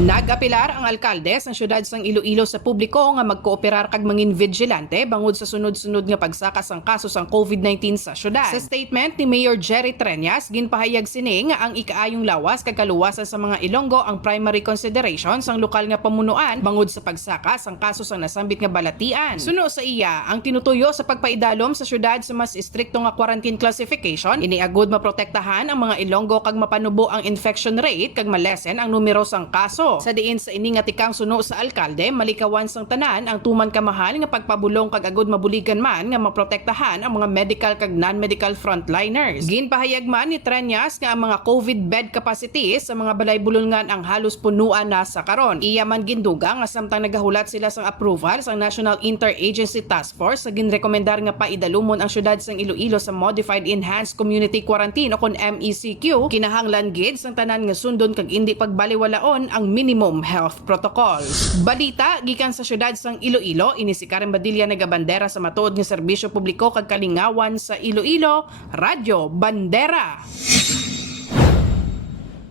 Nag-apilar ang alkalde sa siyudad sang Iloilo sa publiko nga magkooperar kag mangin vigilante bangod sa sunod-sunod nga pagsaka sang kaso sang COVID-19 sa siyudad. Sa statement ni Mayor Jerry Treñas, ginpahayag sini nga ang ikaayong lawas kag kaluwasan sa mga Ilonggo ang primary consideration sang lokal nga pamunuan bangod sa pagsaka sang kaso sang nasambit nga balatian. Suno sa iya, ang tinutuyo sa pagpaidalom sa siyudad sa mas istrikto nga quarantine classification, iniagud maprotektahan ang mga Ilonggo kag mapanubo ang infection rate kag malesen ang numero sang kaso. Sa diin sa ini nga tikang suno sa alkalde, malikawan sang tanan ang tuman kamahal nga pagpabulong kag agud mabuligan man nga maprotektahan ang mga medical kag non-medical frontliners. Ginpahayag man ni Treñas nga ang mga COVID bed capacity sa mga balay bulungan ang halos punuan na sa karon. Iya man ginduga nga samtang nagahulat sila sang approval sang National Interagency Task Force sa ginrekomendar nga paidalumon ang syudad sang Iloilo sa Modified Enhanced Community Quarantine o kon MECQ, kinahanglan gid sang tanan nga sundon kag indi pagbaliwalaon ang minimum health protocols. Balita gikan sa syudad sang Iloilo, ini si Karen Badilla nagabandera sa matuod nga serbisyo publiko kag kalingawan sa Iloilo, Radyo Bandera.